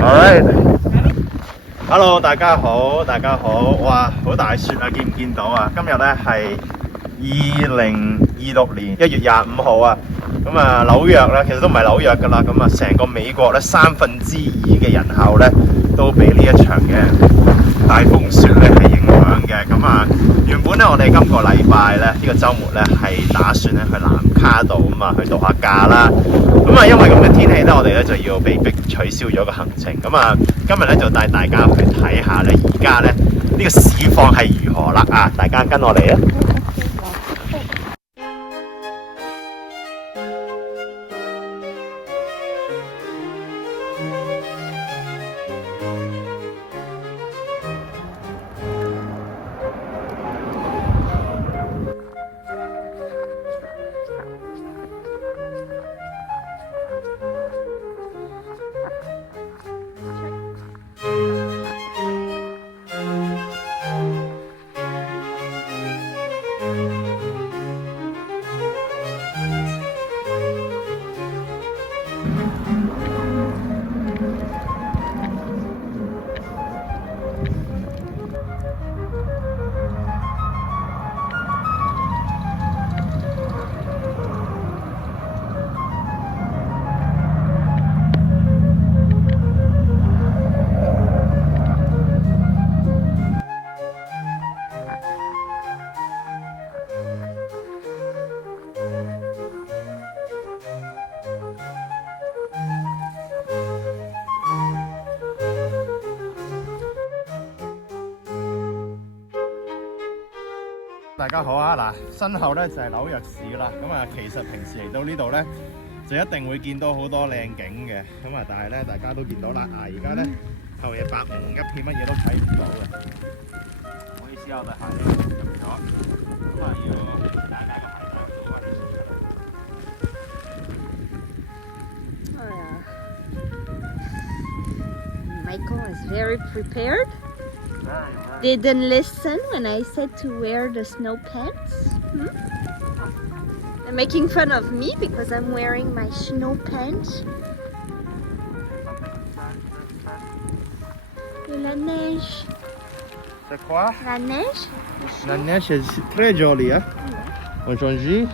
Alright，Hello， 大家好，大家好，哇，好大雪啊，見唔見到啊？今日咧係2026年1月25號啊，咁啊紐約咧，其實都唔係紐約噶啦，咁啊成個美國咧2/3嘅人口咧都俾呢一場嘅大風雪咧係影響嘅，咁啊原本咧我哋今個禮拜咧呢個週末咧係打算咧去南卡度咁啊去度下假啦，咁啊因為咁嘅天氣咧，我哋咧就要被迫取消咗個行程，咁啊今日咧就帶大家去睇下咧而家咧呢個市況係如何啦啊！大家跟我嚟啊！大家好啊！嗱，身後咧就係紐約市啦。咁啊，其實平時嚟到呢度咧，就一定會見到好多靚景嘅。咁啊，但係咧，大家都見到啦。而家咧後嘢白蒙一片，乜嘢都睇唔到嘅。唔好意思啊，我對鞋入咗。咁啊，要大家個鞋帶做翻。Michael is very prepared. Didn't listen when I said to wear the snow pants. They're making fun of me because I'm wearing my snow pants. Et la neige. C'est quoi? La neige? La neige est très jolie, hein? Aujourd'hui,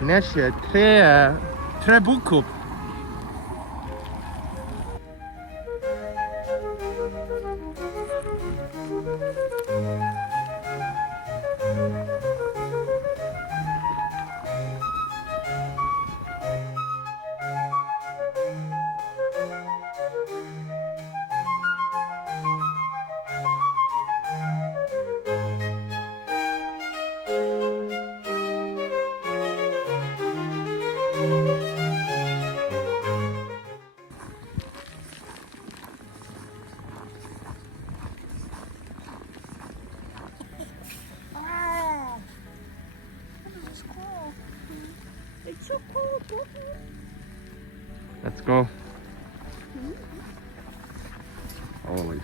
la neige est très beaucoup. It's so cold. Let's go. Always.